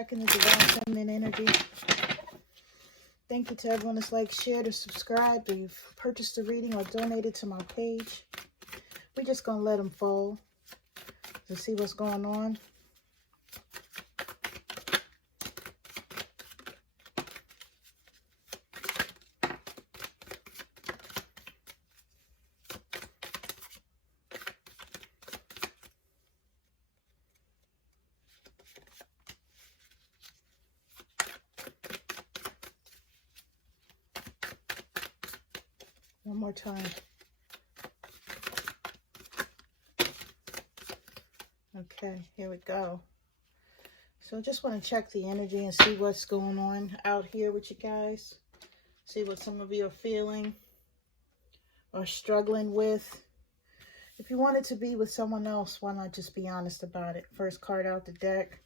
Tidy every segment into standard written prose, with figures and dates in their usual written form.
checking the divine feminine energy. Thank you to everyone that's liked, shared, or subscribed. Or you've purchased a reading or donated to my page. We're just going to let them fall to see what's going on. One more time. Okay, here we go. So I just want to check the energy and see what's going on out here with you guys. See what some of you are feeling or struggling with. If you wanted to be with someone else, why not just be honest about it? First card out the deck.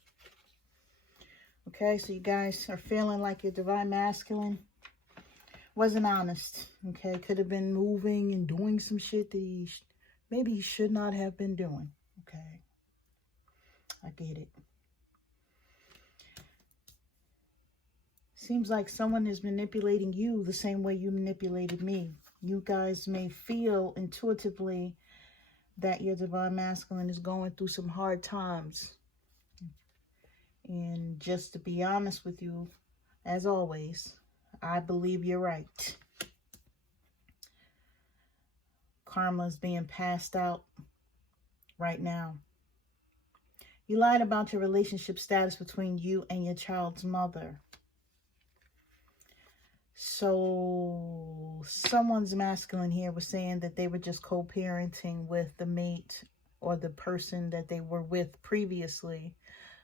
Okay, so you guys are feeling like your divine masculine wasn't honest. Okay, could have been moving and doing some shit that maybe he should not have been doing. Okay, I get it. Seems like someone is manipulating you the same way you manipulated me. You guys may feel intuitively that your divine masculine is going through some hard times. And just to be honest with you, as always, I believe you're right. Karma is being passed out right now. You lied about your relationship status between you and your child's mother. So someone's masculine here was saying that they were just co-parenting with the mate or the person that they were with previously.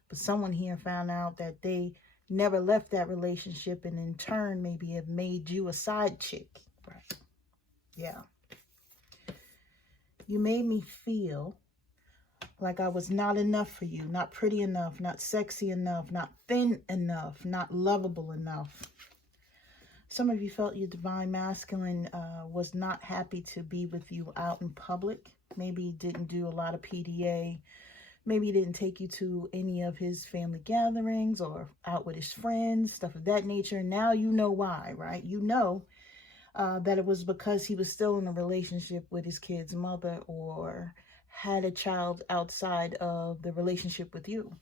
But someone here found out that they never left that relationship and in turn maybe have made you a side chick. Right. Yeah. You made me feel like I was not enough for you, not pretty enough, not sexy enough, not thin enough, not lovable enough. Some of you felt your divine masculine was not happy to be with you out in public. Maybe he didn't do a lot of PDA. Maybe he didn't take you to any of his family gatherings or out with his friends, stuff of that nature. Now you know why, right? You know that it was because he was still in a relationship with his kid's mother or had a child outside of the relationship with you.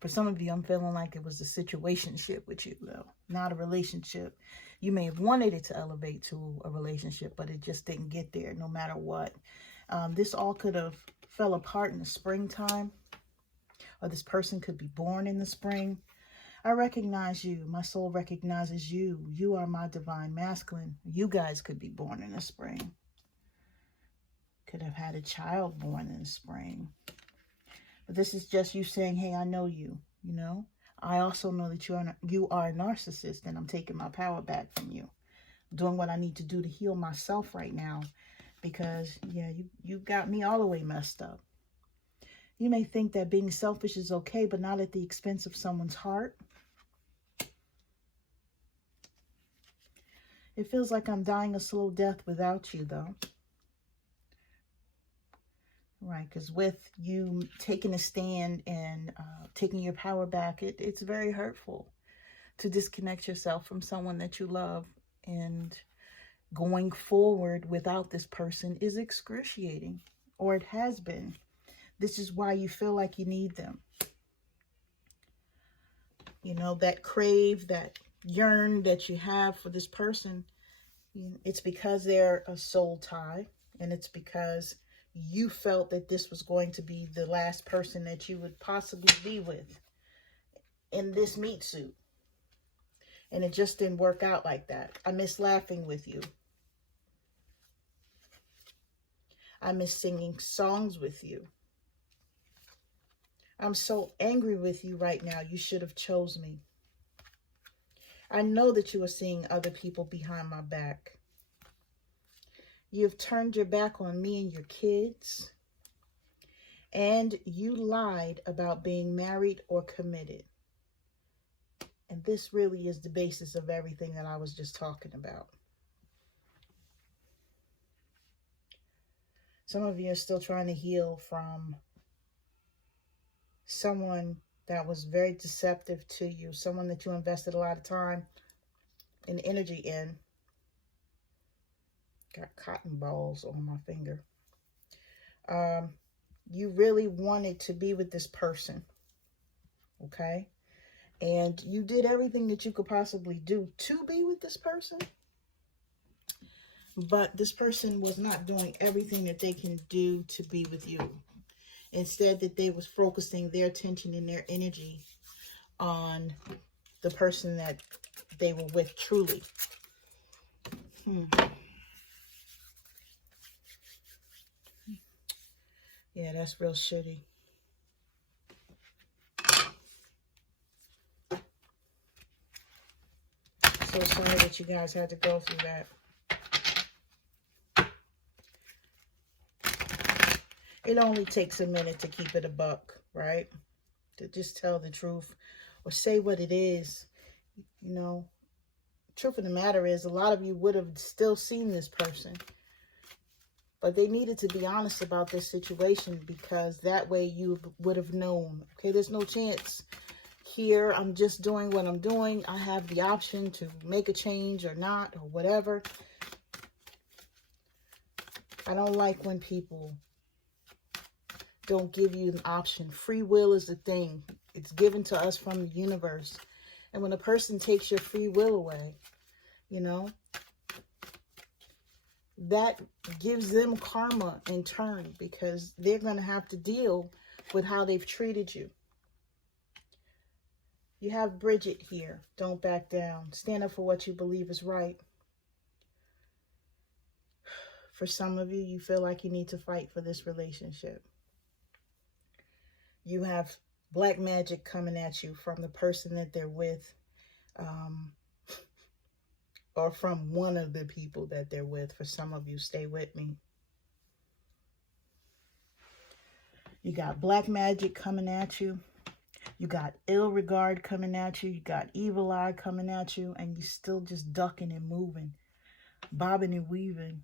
For some of you, I'm feeling like it was a situationship with you, though, not a relationship. You may have wanted it to elevate to a relationship, but it just didn't get there no matter what. This all could have fell apart in the springtime, or this person could be born in the spring. I recognize you. My soul recognizes you. You are my divine masculine. You guys could be born in the spring. Could have had a child born in the spring. But this is just you saying, hey, I know you, you know. I also know that you are a narcissist, and I'm taking my power back from you. I'm doing what I need to do to heal myself right now. Because, yeah, you got me all the way messed up. You may think that being selfish is okay, but not at the expense of someone's heart. It feels like I'm dying a slow death without you, though. Right, because with you taking a stand and taking your power back, it's very hurtful to disconnect yourself from someone that you love. And going forward without this person is excruciating, or it has been. This is why you feel like you need them. You know, that crave, that yearn that you have for this person, it's because they're a soul tie, and it's because you felt that this was going to be the last person that you would possibly be with in this meat suit. And it just didn't work out like that. I miss laughing with you. I miss singing songs with you. I'm so angry with you right now. You should have chose me. I know that you are seeing other people behind my back. You've turned your back on me and your kids. And you lied about being married or committed. And this really is the basis of everything that I was just talking about. Some of you are still trying to heal from someone that was very deceptive to you. Someone that you invested a lot of time and energy in. Got cotton balls on my finger. You really wanted to be with this person. Okay? And you did everything that you could possibly do to be with this person. But this person was not doing everything that they can do to be with you. Instead, that they was focusing their attention and their energy on the person that they were with truly. Yeah, that's real shitty. So sorry that you guys had to go through that. It only takes a minute to keep it a buck, right? To just tell the truth or say what it is. You know, truth of the matter is, a lot of you would have still seen this person. But they needed to be honest about this situation, because that way you would have known. Okay, there's no chance here. I'm just doing what I'm doing. I have the option to make a change or not, or whatever. I don't like when people don't give you an option. Free will is the thing. It's given to us from the universe. And when a person takes your free will away, you know, that gives them karma in turn, because they're going to have to deal with how they've treated you. You have Bridget here. Don't back down. Stand up for what you believe is right. For some of you, you feel like you need to fight for this relationship. You have black magic coming at you from the person that they're with, or from one of the people that they're with. For some of you, stay with me. You got black magic coming at you. You got ill regard coming at you. You got evil eye coming at you. And you still just ducking and moving, bobbing and weaving.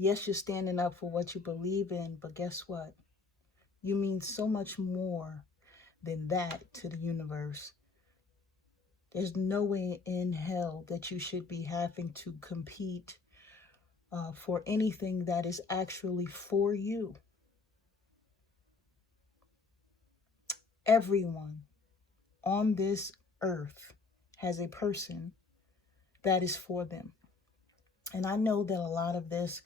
Yes, you're standing up for what you believe in, but guess what? You mean so much more than that to the universe. There's no way in hell that you should be having to compete for anything that is actually for you. Everyone on this earth has a person that is for them. And I know that a lot of this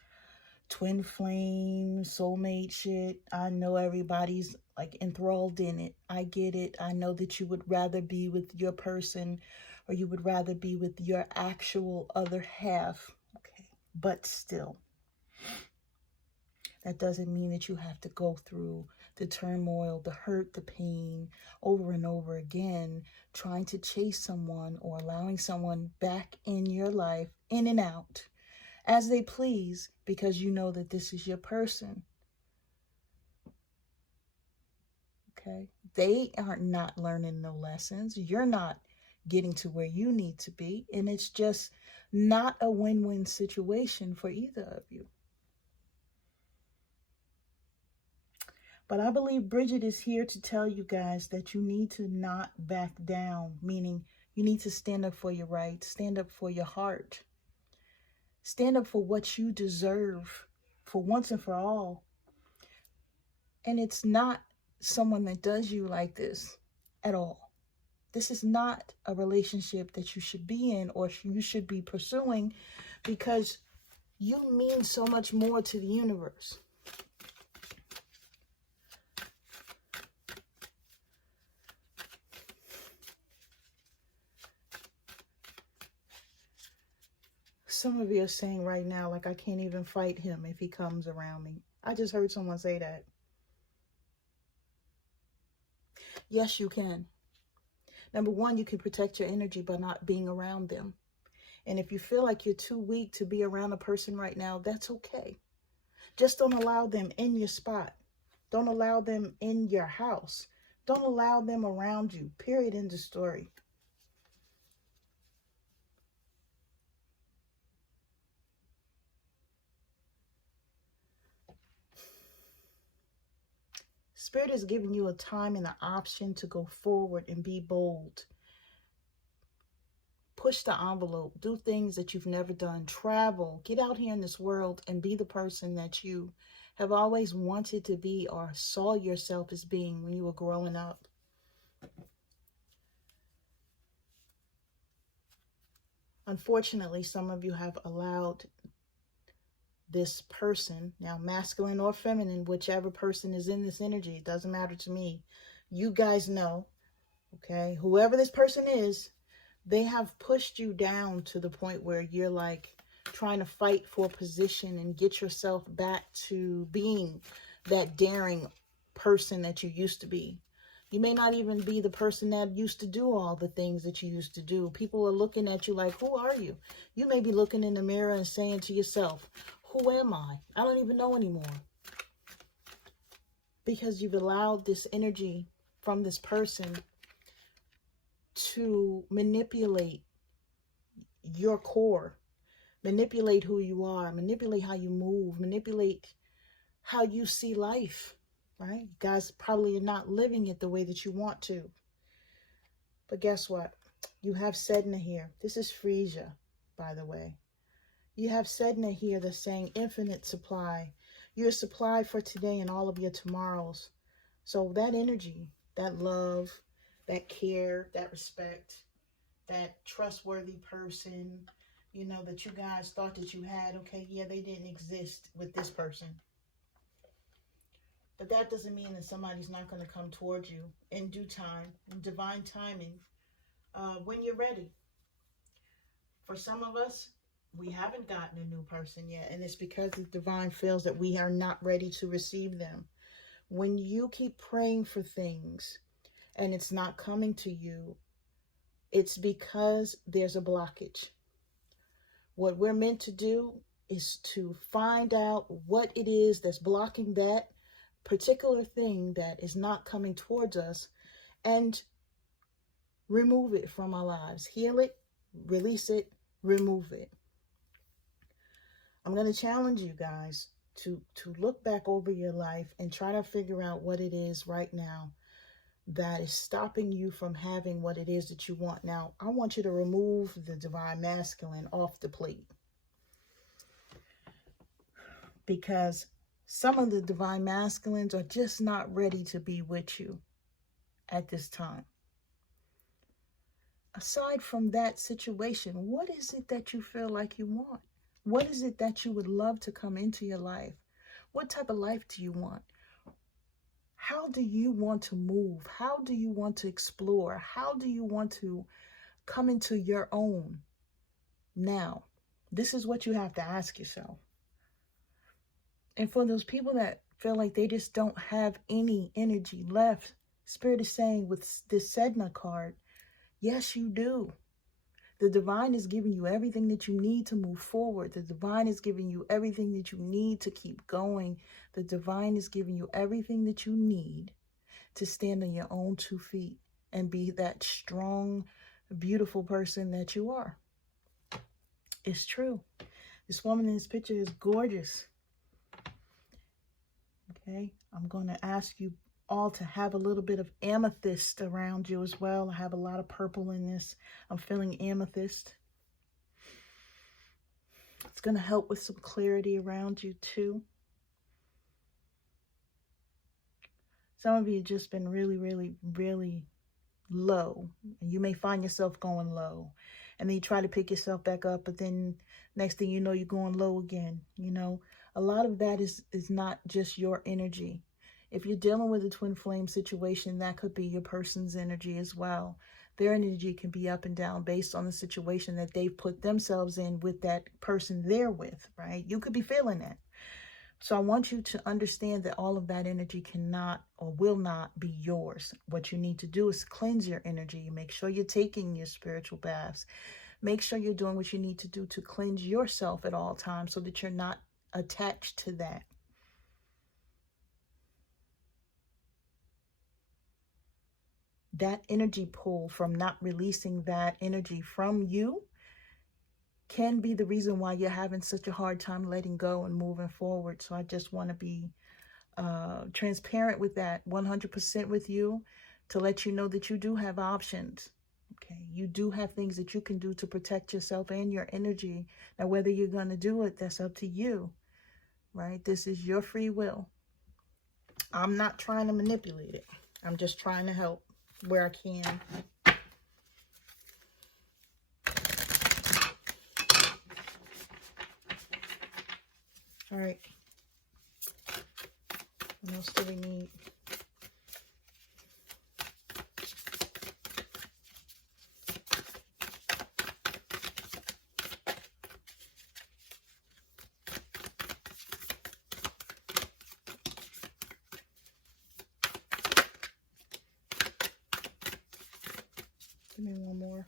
twin flame, soulmate shit, I know everybody's like enthralled in it. I get it. I know that you would rather be with your person, or you would rather be with your actual other half. Okay. But still, that doesn't mean that you have to go through the turmoil, the hurt, the pain over and over again, trying to chase someone or allowing someone back in your life, in and out, as they please, because you know that this is your person. Okay? They are not learning no lessons. You're not getting to where you need to be. And it's just not a win-win situation for either of you. But I believe Bridget is here to tell you guys that you need to not back down, meaning you need to stand up for your rights, stand up for your heart, stand up for what you deserve for once and for all. And it's not someone that does you like this at all. This is not a relationship that you should be in or you should be pursuing, because you mean so much more to the universe. Some of you are saying right now, like, I can't even fight him if he comes around me. I just heard someone say that. Yes, you can. Number one, you can protect your energy by not being around them. And if you feel like you're too weak to be around a person right now, that's okay. Just don't allow them in your spot. Don't allow them in your house. Don't allow them around you. Period. End of story. Spirit is giving you a time and an option to go forward and be bold. Push the envelope. Do things that you've never done. Travel. Get out here in this world and be the person that you have always wanted to be or saw yourself as being when you were growing up. Unfortunately, some of you have allowed this person, now masculine or feminine, whichever person is in this energy, it doesn't matter to me. You guys know, okay? Whoever this person is, they have pushed you down to the point where you're like trying to fight for a position and get yourself back to being that daring person that you used to be. You may not even be the person that used to do all the things that you used to do. People are looking at you like, who are you? You may be looking in the mirror and saying to yourself, who am I? I don't even know anymore. Because you've allowed this energy from this person to manipulate your core, manipulate who you are, manipulate how you move, manipulate how you see life, right? You guys probably are not living it the way that you want to. But guess what? You have Sedna here. This is Frisia, by the way. You have Sedna here that's saying infinite supply. You're supplied for today and all of your tomorrows. So that energy, that love, that care, that respect, that trustworthy person, you know, that you guys thought that you had, okay, yeah, they didn't exist with this person. But that doesn't mean that somebody's not going to come towards you in due time, in divine timing, when you're ready. For some of us, we haven't gotten a new person yet, and it's because the divine feels that we are not ready to receive them. When you keep praying for things and it's not coming to you, it's because there's a blockage. What we're meant to do is to find out what it is that's blocking that particular thing that is not coming towards us and remove it from our lives. Heal it, release it, remove it. I'm going to challenge you guys to look back over your life and try to figure out what it is right now that is stopping you from having what it is that you want. Now, I want you to remove the divine masculine off the plate, because some of the divine masculines are just not ready to be with you at this time. Aside from that situation, what is it that you feel like you want? What is it that you would love to come into your life? What type of life do you want? How do you want to move? How do you want to explore? How do you want to come into your own? Now, this is what you have to ask yourself. And for those people that feel like they just don't have any energy left, Spirit is saying with this Sedna card, yes, you do. The divine is giving you everything that you need to move forward. The divine is giving you everything that you need to keep going. The divine is giving you everything that you need to stand on your own 2 feet and be that strong, beautiful person that you are. It's true. This woman in this picture is gorgeous. Okay, I'm going to ask you all to have a little bit of amethyst around you as well. I have a lot of purple in this. I'm feeling amethyst. It's going to help with some clarity around you too. Some of you have just been really, really, really low. And you may find yourself going low. And then you try to pick yourself back up, but then next thing you know, you're going low again. You know, a lot of that is not just your energy. If you're dealing with a twin flame situation, that could be your person's energy as well. Their energy can be up and down based on the situation that they've put themselves in with that person they're with, right? You could be feeling that. So I want you to understand that all of that energy cannot or will not be yours. What you need to do is cleanse your energy. Make sure you're taking your spiritual baths. Make sure you're doing what you need to do to cleanse yourself at all times so that you're not attached to that. That energy pull from not releasing that energy from you can be the reason why you're having such a hard time letting go and moving forward. So I just want to be transparent with that 100% with you, to let you know that you do have options. Okay, you do have things that you can do to protect yourself and your energy. Now, whether you're going to do it, that's up to you, right? This is your free will. I'm not trying to manipulate it. I'm just trying to help where I can. All right. What else do we need? Give me one more.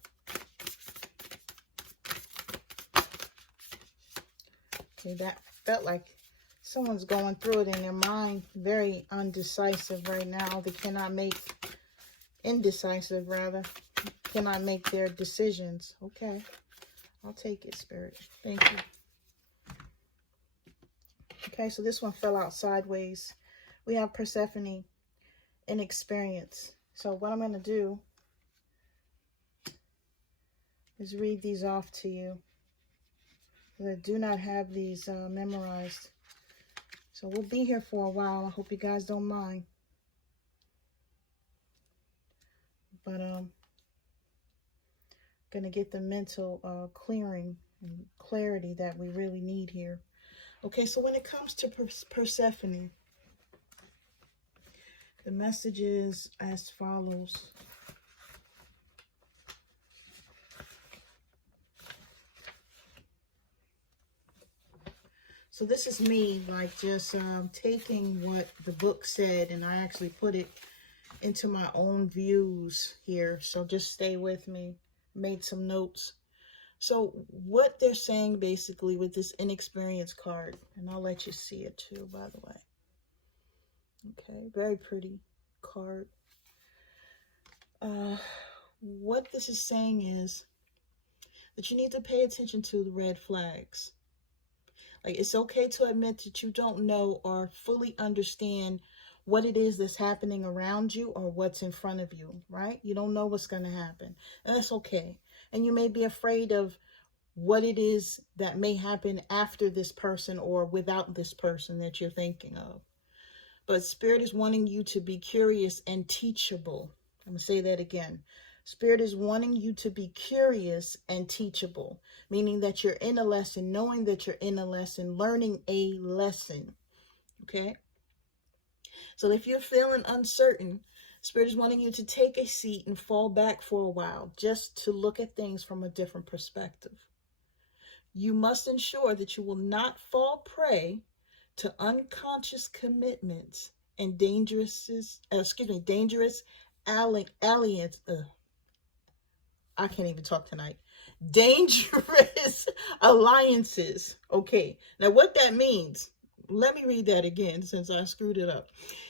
Okay, that felt like someone's going through it in their mind. Very undecisive right now. They cannot make, indecisive rather, cannot make their decisions. Okay, I'll take it, Spirit. Thank you. Okay, so this one fell out sideways. We have Persephone, inexperience. So what I'm going to do is read these off to you. I do not have these memorized. So we'll be here for a while. I hope you guys don't mind. But gonna get the mental clearing and clarity that we really need here. Okay, so when it comes to Persephone, the message is as follows. So this is me, like, just taking what the book said, and I actually put it into my own views here. So just stay with me. Made some notes. So what they're saying basically with this inexperienced card, and I'll let you see it too, by the way. Okay, very pretty card. What this is saying is that you need to pay attention to the red flags. Like, it's okay to admit that you don't know or fully understand what it is that's happening around you or what's in front of you, right? You don't know what's going to happen. And that's okay. And you may be afraid of what it is that may happen after this person or without this person that you're thinking of. But Spirit is wanting you to be curious and teachable. I'm going to say that again. Spirit is wanting you to be curious and teachable, meaning that you're in a lesson, knowing that you're in a lesson, learning a lesson. Okay? So if you're feeling uncertain, Spirit is wanting you to take a seat and fall back for a while, just to look at things from a different perspective. You must ensure that you will not fall prey to unconscious commitments and dangerous alliance. I can't even talk tonight. Dangerous alliances. Okay, now what that means, let me read that again since I screwed it up.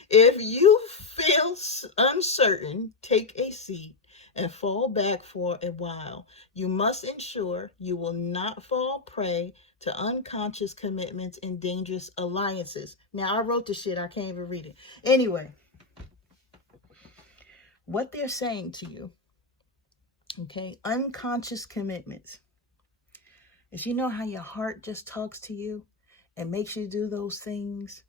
If you feel uncertain, take a seat and fall back for a while. You must ensure you will not fall prey to unconscious commitments and dangerous alliances. Now, I wrote this shit. I can't even read it. Anyway, what they're saying to you, okay, unconscious commitments, is, you know how your heart just talks to you and makes you do those things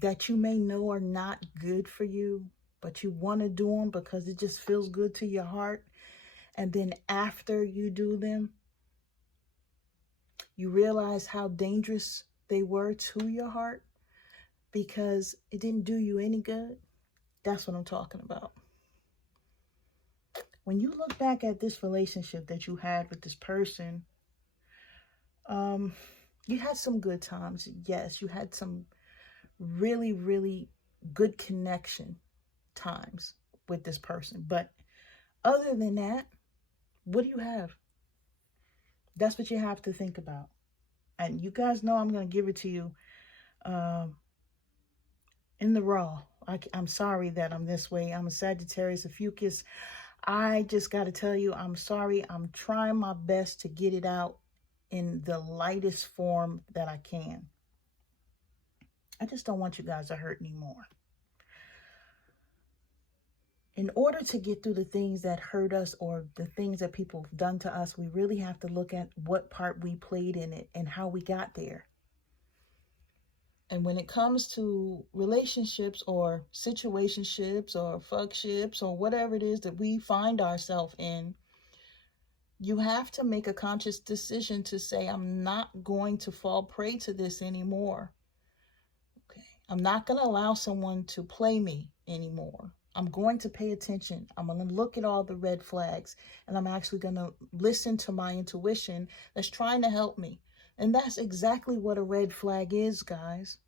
that you may know are not good for you, but you want to do them because it just feels good to your heart. And then after you do them, you realize how dangerous they were to your heart because it didn't do you any good. That's what I'm talking about. When you look back at this relationship that you had with this person, you had some good times. Yes, you had some really, really good connection times with this person. But other than that, what do you have? That's what you have to think about. And you guys know I'm going to give it to you in the raw. I'm sorry that I'm this way. I'm a Sagittarius, a Fucus. I just got to tell you, I'm sorry. I'm trying my best to get it out in the lightest form that I can. I just don't want you guys to hurt anymore. In order to get through the things that hurt us or the things that people have done to us, we really have to look at what part we played in it and how we got there. And when it comes to relationships or situationships or fuckships or whatever it is that we find ourselves in, you have to make a conscious decision to say, I'm not going to fall prey to this anymore. Okay. I'm not going to allow someone to play me anymore. I'm going to pay attention. I'm going to look at all the red flags, and I'm actually going to listen to my intuition that's trying to help me. And that's exactly what a red flag is, guys.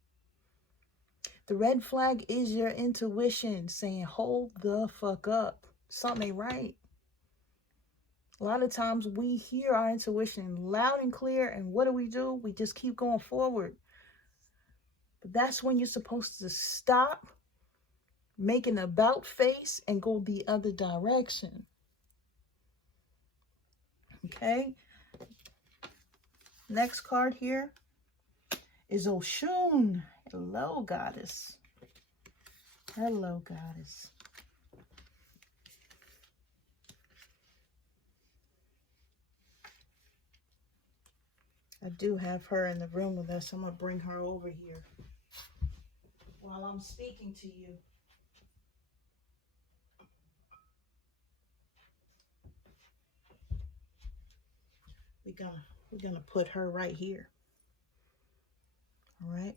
The red flag is your intuition saying, hold the fuck up. Something ain't right. A lot of times we hear our intuition loud and clear, and what do? We just keep going forward. But that's when you're supposed to stop, make an about face, and go the other direction. Okay? Next card here is Oshun. Hello, goddess. Hello, goddess. I do have her in the room with us. I'm going to bring her over here while I'm speaking to you. We're gonna put her right here. All right.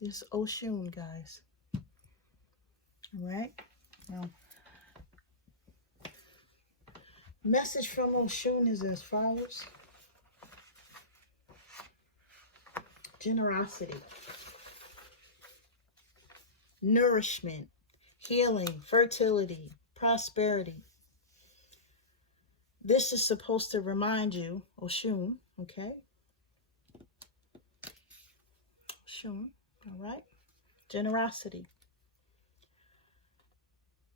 This Oshun, guys. All right. Now, message from Oshun is as follows. Generosity, nourishment, healing, fertility, prosperity. This is supposed to remind you, Oshun, okay? Oshun, all right? Generosity.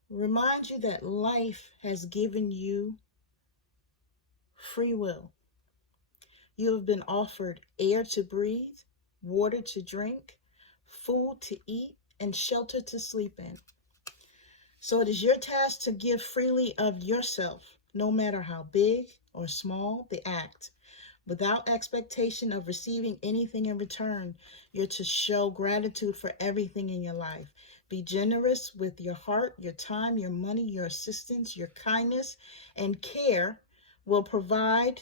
Remind you that life has given you free will. You have been offered air to breathe, water to drink, food to eat, and shelter to sleep in. So it is your task to give freely of yourself, no matter how big or small the act. Without expectation of receiving anything in return, you're to show gratitude for everything in your life. Be generous with your heart, your time, your money, your assistance, your kindness, and care will provide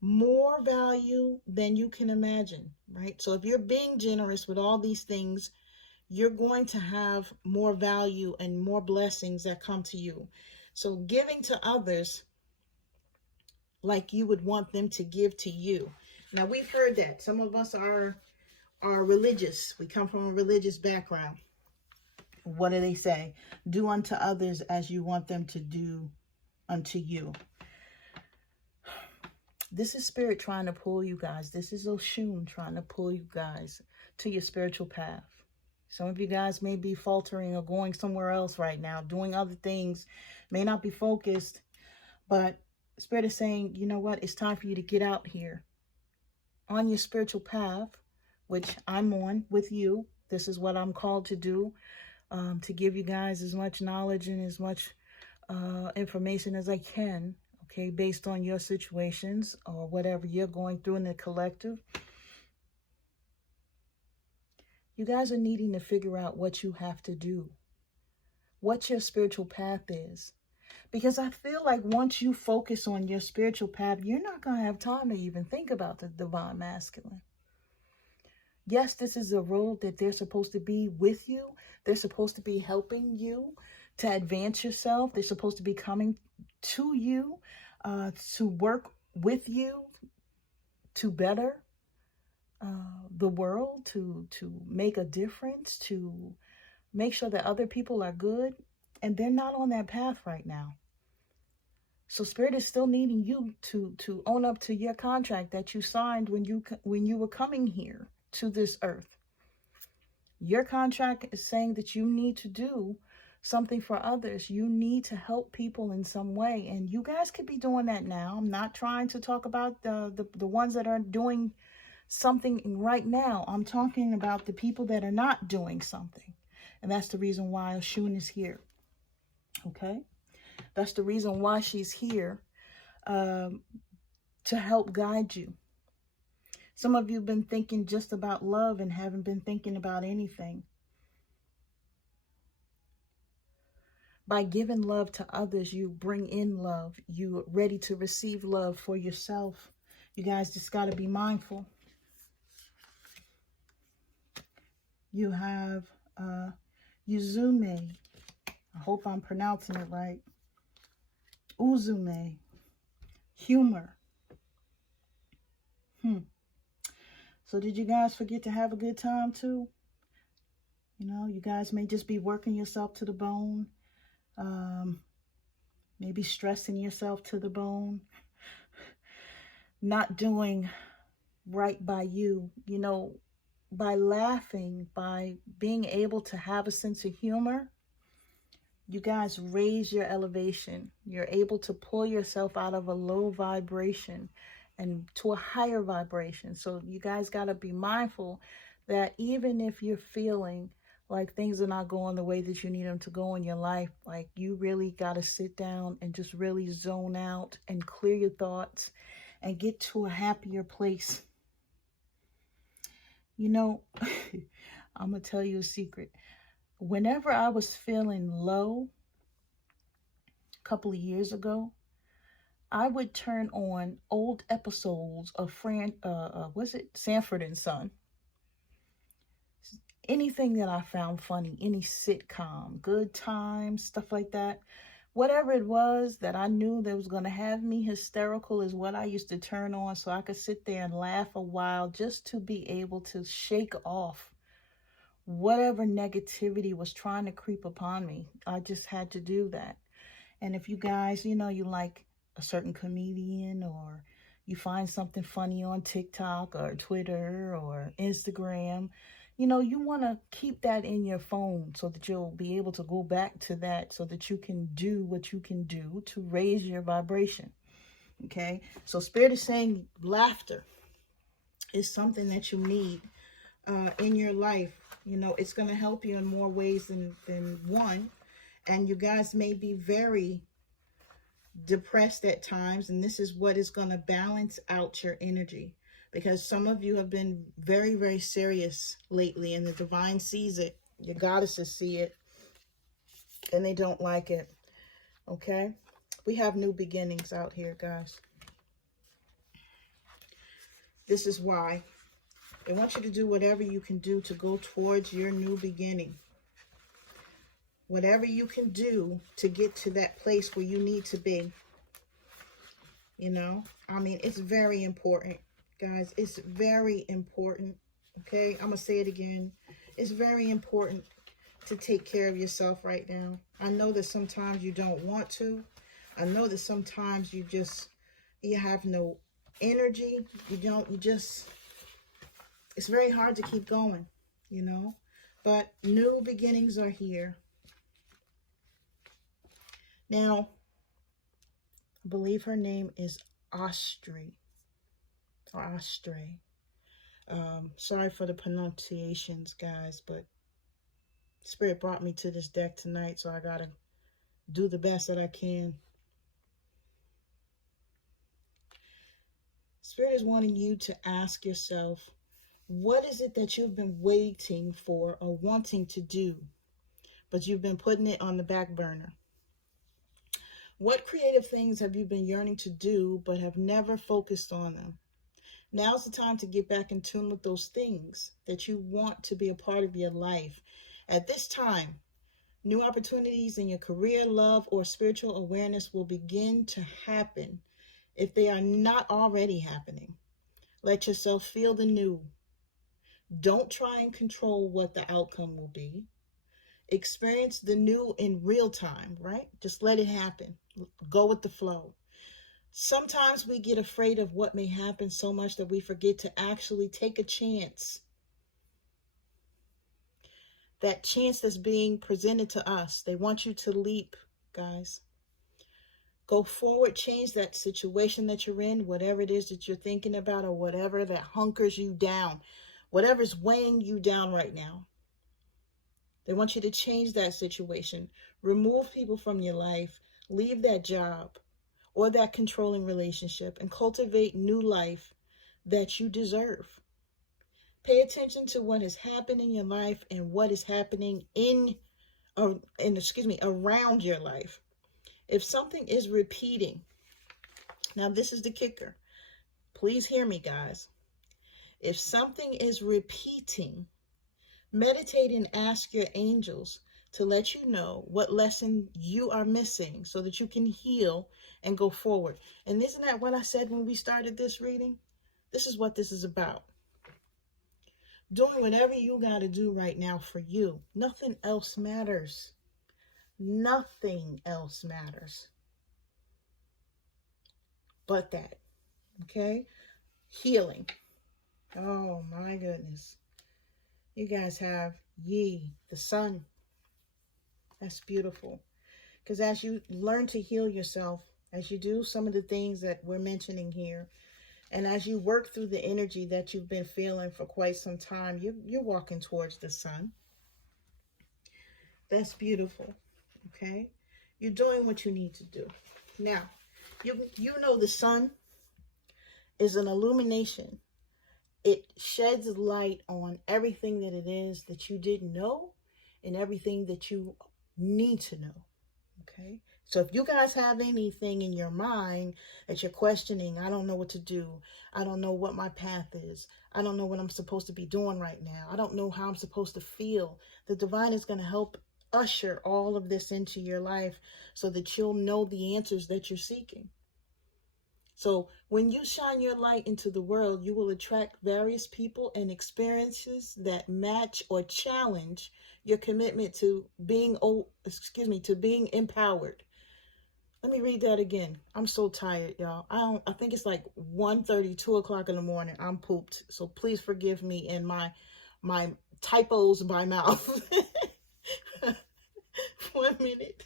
more value than you can imagine, right? So if you're being generous with all these things, you're going to have more value and more blessings that come to you. So giving to others like you would want them to give to you. Now, we've heard that. Some of us are religious. We come from a religious background. What do they say? Do unto others as you want them to do unto you. This is spirit trying to pull you guys. This is Oshun trying to pull you guys to your spiritual path. Some of you guys may be faltering or going somewhere else right now, doing other things, may not be focused, but Spirit is saying, you know what? It's time for you to get out here on your spiritual path, which I'm on with you. This is what I'm called to do, to give you guys as much knowledge and as much information as I can, okay, based on your situations or whatever you're going through in the collective. You guys are needing to figure out what you have to do, what your spiritual path is. Because I feel like once you focus on your spiritual path, you're not going to have time to even think about the divine masculine. Yes, this is a role that they're supposed to be with you. They're supposed to be helping you to advance yourself. They're supposed to be coming to you, to work with you, to better the world, to make a difference, to make sure that other people are good. And they're not on that path right now. So Spirit is still needing you to own up to your contract that you signed when you were coming here to this earth. Your contract is saying that you need to do something for others. You need to help people in some way. And you guys could be doing that now. I'm not trying to talk about the ones that are doing something right now. I'm talking about the people that are not doing something. And that's the reason why Oshun is here. Okay? That's the reason why she's here, to help guide you. Some of you have been thinking just about love and haven't been thinking about anything. By giving love to others, you bring in love. You're ready to receive love for yourself. You guys just got to be mindful. You have Uzume. I hope I'm pronouncing it right. Uzume. Humor. So did you guys forget to have a good time too? You know, you guys may just be working yourself to the bone. Maybe stressing yourself to the bone. Not doing right by you. You know, by laughing, by being able to have a sense of humor, you guys raise your elevation. You're able to pull yourself out of a low vibration and to a higher vibration. So you guys got to be mindful that even if you're feeling like things are not going the way that you need them to go in your life, like you really got to sit down and just really zone out and clear your thoughts and get to a happier place. You know, I'm going to tell you a secret. Whenever I was feeling low a couple of years ago, I would turn on old episodes of Sanford and Son. Anything that I found funny, any sitcom, Good Times, stuff like that. Whatever it was that I knew that was going to have me hysterical is what I used to turn on so I could sit there and laugh a while just to be able to shake off whatever negativity was trying to creep upon me. I just had to do that. And if you guys, you know, you like a certain comedian or you find something funny on TikTok or Twitter or Instagram, you know, you want to keep that in your phone so that you'll be able to go back to that so that you can do what you can do to raise your vibration. Okay? So Spirit is saying laughter is something that you need in your life. You know, it's going to help you in more ways than one. And you guys may be very depressed at times, and this is what is going to balance out your energy, because some of you have been very, very serious lately, and the divine sees it. Your goddesses see it, and they don't like it. Okay? We have new beginnings out here, guys. This is why they want you to do whatever you can do to go towards your new beginning. Whatever you can do to get to that place where you need to be. You know, I mean, it's very important, guys. It's very important. Okay, I'm going to say it again. It's very important to take care of yourself right now. I know that sometimes you don't want to. I know that sometimes you have no energy. It's very hard to keep going, you know. But new beginnings are here. Now, I believe her name is Astray. Sorry for the pronunciations, guys, but Spirit brought me to this deck tonight, so I got to do the best that I can. Spirit is wanting you to ask yourself, what is it that you've been waiting for or wanting to do, but you've been putting it on the back burner? What creative things have you been yearning to do, but have never focused on them? Now's the time to get back in tune with those things that you want to be a part of your life. At this time, new opportunities in your career, love, or spiritual awareness will begin to happen if they are not already happening. Let yourself feel the new. Don't try and control what the outcome will be. Experience the new in real time, right? Just let it happen. Go with the flow. Sometimes we get afraid of what may happen so much that we forget to actually take a chance. That chance that's being presented to us. They want you to leap, guys. Go forward, change that situation that you're in, whatever it is that you're thinking about, or whatever that hunkers you down, whatever's weighing you down right now. They want you to change that situation. Remove people from your life. Leave that job or that controlling relationship and cultivate new life that you deserve. Pay attention to what has happened in your life and what is happening around your life. If something is repeating, now this is the kicker. Please hear me, guys. If something is repeating, meditate and ask your angels to let you know what lesson you are missing so that you can heal and go forward. And isn't that what I said when we started this reading? This is what this is about. Doing whatever you got to do right now for you. Nothing else matters. Nothing else matters but that. Okay? Healing. Oh my goodness. You guys have Yi, the sun. That's beautiful. Because as you learn to heal yourself, as you do some of the things that we're mentioning here, and as you work through the energy that you've been feeling for quite some time, you're walking towards the sun. That's beautiful. Okay? You're doing what you need to do. Now, you know the sun is an illumination. It sheds light on everything that it is that you didn't know and everything that you need to know. Okay? So if you guys have anything in your mind that you're questioning, I don't know what to do. I don't know what my path is. I don't know what I'm supposed to be doing right now. I don't know how I'm supposed to feel. The divine is going to help usher all of this into your life so that you'll know the answers that you're seeking. So when you shine your light into the world, you will attract various people and experiences that match or challenge your commitment to being empowered. Let me read that again. I'm so tired, y'all. I think it's like 1:30, 2 o'clock in the morning. I'm pooped. So please forgive me and my typos by mouth. 1 minute.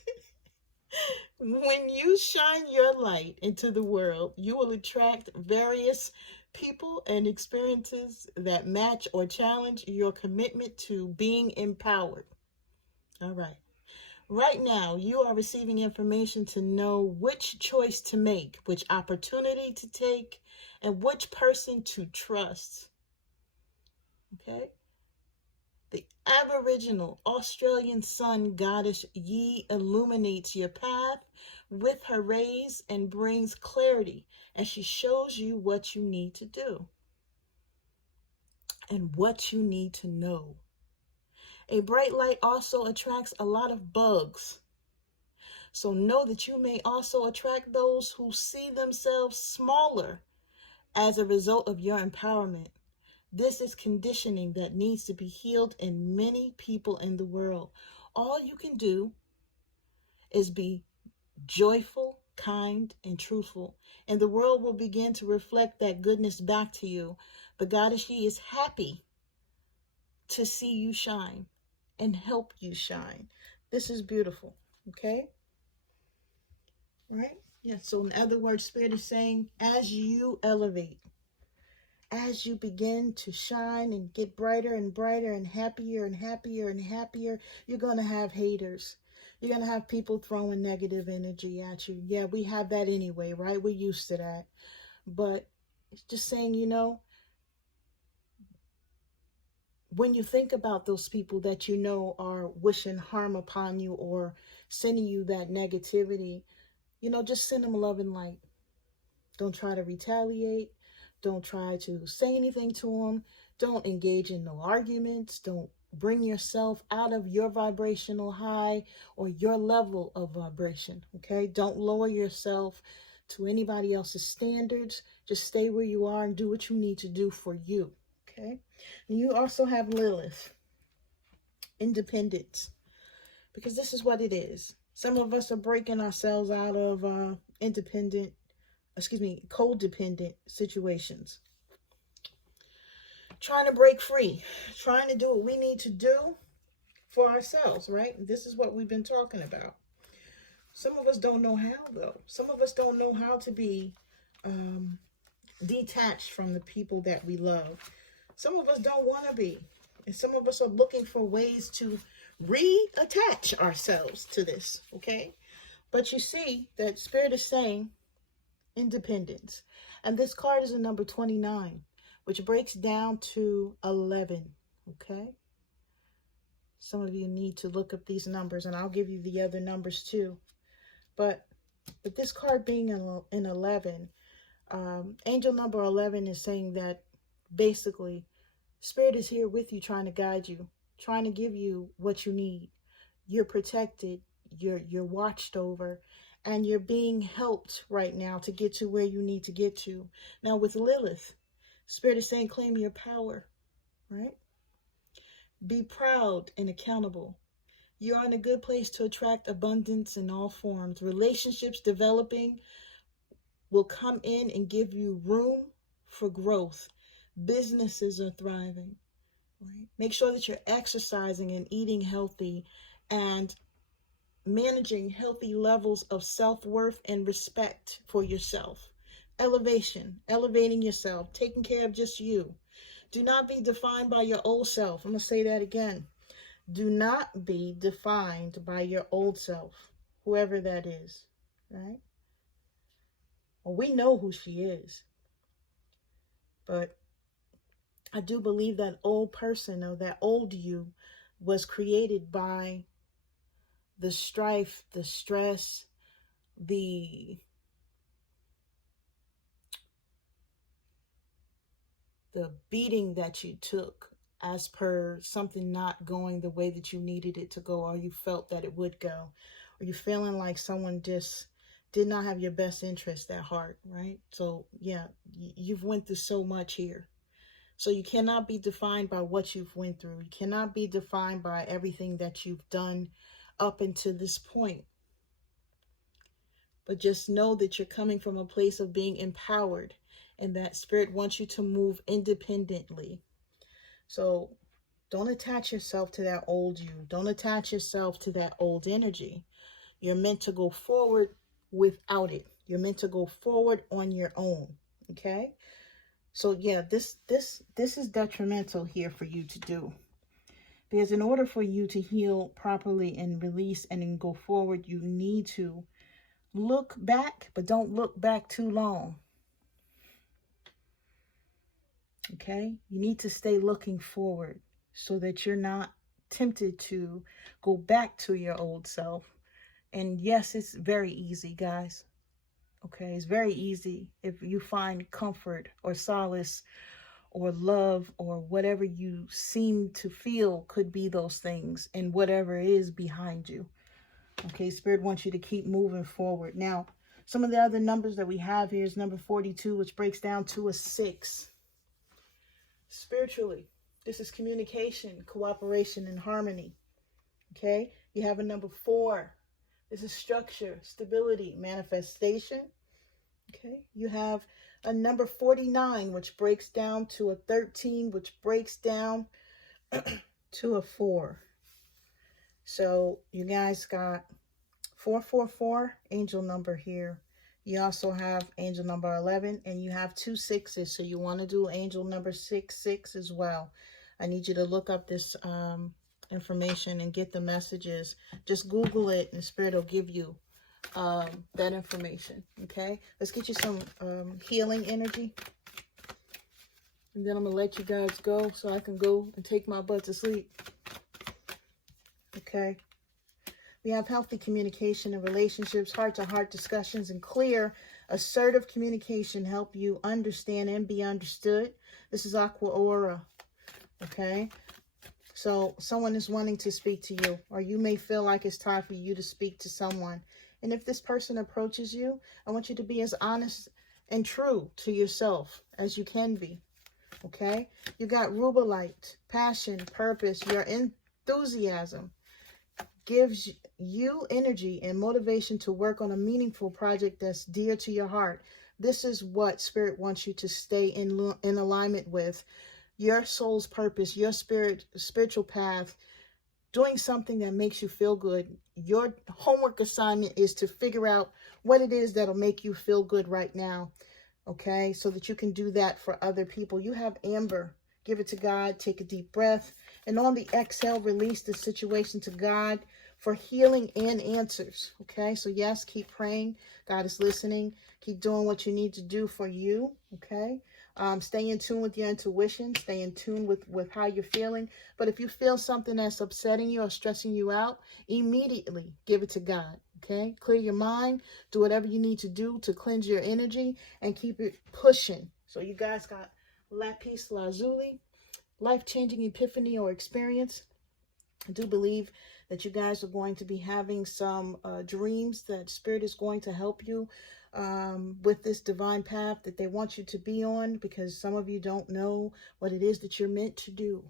When you shine your light into the world, you will attract various people and experiences that match or challenge your commitment to being empowered. All right. Right now, you are receiving information to know which choice to make, which opportunity to take, and which person to trust. Okay? The Aboriginal Australian sun goddess Yi illuminates your path with her rays and brings clarity as she shows you what you need to do and what you need to know. A bright light also attracts a lot of bugs. So know that you may also attract those who see themselves smaller as a result of your empowerment. This is conditioning that needs to be healed in many people in the world. All you can do is be joyful, kind, and truthful, and the world will begin to reflect that goodness back to you. The goddess Yi is happy to see you shine and help you shine. This is beautiful, okay? Right? Yeah, so in other words, Spirit is saying, as you elevate, as you begin to shine and get brighter and brighter and happier and happier and happier, you're going to have haters. You're going to have people throwing negative energy at you. Yeah, we have that anyway, right? We're used to that. But it's just saying, you know, when you think about those people that you know are wishing harm upon you or sending you that negativity, you know, just send them love and light. Don't try to retaliate. Don't try to say anything to them. Don't engage in no arguments. Don't bring yourself out of your vibrational high or your level of vibration, okay? Don't lower yourself to anybody else's standards. Just stay where you are and do what you need to do for you, okay? And you also have Lilith, independence, because this is what it is. Some of us are breaking ourselves out of codependent situations. Trying to break free, trying to do what we need to do for ourselves, right? This is what we've been talking about. Some of us don't know how, though. Some of us don't know how to be detached from the people that we love. Some of us don't want to be. And some of us are looking for ways to reattach ourselves to this, okay? But you see that Spirit is saying independence. And this card is a number 29, which breaks down to 11, okay? Some of you need to look up these numbers, and I'll give you the other numbers too. But with this card being in 11, angel number 11 is saying that basically Spirit is here with you, trying to guide you, trying to give you what you need. You're protected, you're watched over, and you're being helped right now to get to where you need to get to. Now with Lilith, Spirit is saying claim your power, right? Be proud and accountable. You're in a good place to attract abundance in all forms. Relationships developing will come in and give you room for growth. Businesses are thriving, right? Make sure that you're exercising and eating healthy and managing healthy levels of self-worth and respect for yourself. Elevation, elevating yourself, taking care of just you. Do not be defined by your old self. I'm going to say that again. Do not be defined by your old self, whoever that is, right? Well, we know who she is. But I do believe that old person or that old you was created by the strife, the stress, the beating that you took as per something not going the way that you needed it to go, or you felt that it would go, or you're feeling like someone just did not have your best interest at heart, right? So yeah, you've went through so much here. So you cannot be defined by what you've went through. You cannot be defined by everything that you've done up until this point. But just know that you're coming from a place of being empowered, and that Spirit wants you to move independently. So don't attach yourself to that old you. Don't attach yourself to that old energy. You're meant to go forward without it. You're meant to go forward on your own. Okay? So yeah, this is detrimental here for you to do. Because in order for you to heal properly and release and then go forward, you need to look back, but don't look back too long. Okay? You need to stay looking forward so that you're not tempted to go back to your old self. And yes, it's very easy, guys. Okay? It's very easy if you find comfort or solace or love or whatever you seem to feel could be those things and whatever is behind you. Okay? Spirit wants you to keep moving forward. Now, some of the other numbers that we have here is number 42, which breaks down to a 6. Spiritually, this is communication, cooperation, and harmony. Okay? You have a number 4. This is structure, stability, manifestation. Okay? You have a number 49, which breaks down to a 13, which breaks down to a 4. So you guys got 444, angel number here. You also have angel number 11, and you have 2 6s. So you want to do angel number 66 as well. I need you to look up this information and get the messages. Just Google it, and Spirit will give you that information. Okay, let's get you some healing energy, and then I'm gonna let you guys go so I can go and take my butt to sleep. Okay. We have healthy communication and relationships, heart-to-heart discussions, and clear, assertive communication help you understand and be understood. This is Aqua Aura, okay? So someone is wanting to speak to you, or you may feel like it's time for you to speak to someone. And if this person approaches you, I want you to be as honest and true to yourself as you can be, okay? You got rubellite, passion, purpose, your enthusiasm gives you energy and motivation to work on a meaningful project that's dear to your heart. This is what Spirit wants you to stay in alignment with. Your soul's purpose, your spiritual path, doing something that makes you feel good. Your homework assignment is to figure out what it is that'll make you feel good right now, okay? So that you can do that for other people. You have Amber. Give it to God. Take a deep breath. And on the exhale, release the situation to God for healing and answers, okay? So yes, keep praying. God is listening. Keep doing what you need to do for you, okay? Stay in tune with your intuition. Stay in tune with how you're feeling. But if you feel something that's upsetting you or stressing you out, immediately give it to God, okay? Clear your mind. Do whatever you need to do to cleanse your energy and keep it pushing. So you guys got lapis lazuli, life-changing epiphany or experience. I do believe that you guys are going to be having some dreams that Spirit is going to help you with this divine path that they want you to be on, because some of you don't know what it is that you're meant to do.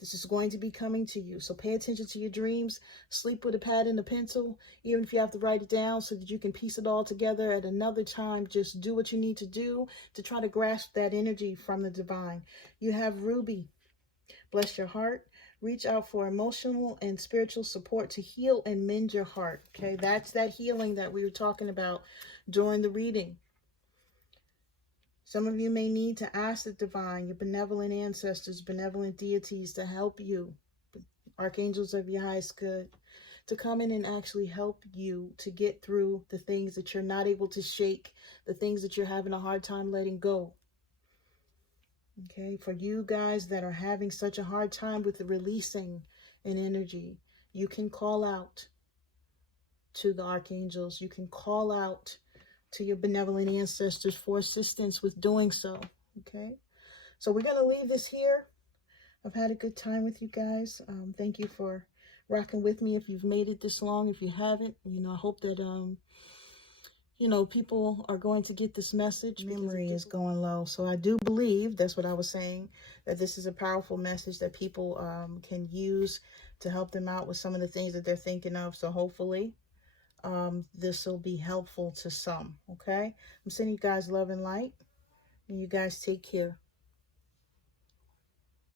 This is going to be coming to you. So pay attention to your dreams. Sleep with a pad and a pencil, even if you have to write it down so that you can piece it all together at another time. Just do what you need to do to try to grasp that energy from the divine. You have Ruby. Bless your heart. Reach out for emotional and spiritual support to heal and mend your heart. Okay, that's that healing that we were talking about during the reading. Some of you may need to ask the divine, your benevolent ancestors, benevolent deities to help you, archangels of your highest good, to come in and actually help you to get through the things that you're not able to shake, the things that you're having a hard time letting go. Okay, for you guys that are having such a hard time with the releasing an energy, you can call out to the archangels. You can call out to your benevolent ancestors for assistance with doing so. Okay, so we're going to leave this here. I've had a good time with you guys. Thank you for rocking with me. If you've made it this long, if you haven't, I hope that people are going to get this message. Memory is going low. So I do believe, that's what I was saying, that this is a powerful message that people can use to help them out with some of the things that they're thinking of. So hopefully this will be helpful to some, okay? I'm sending you guys love and light, and you guys take care.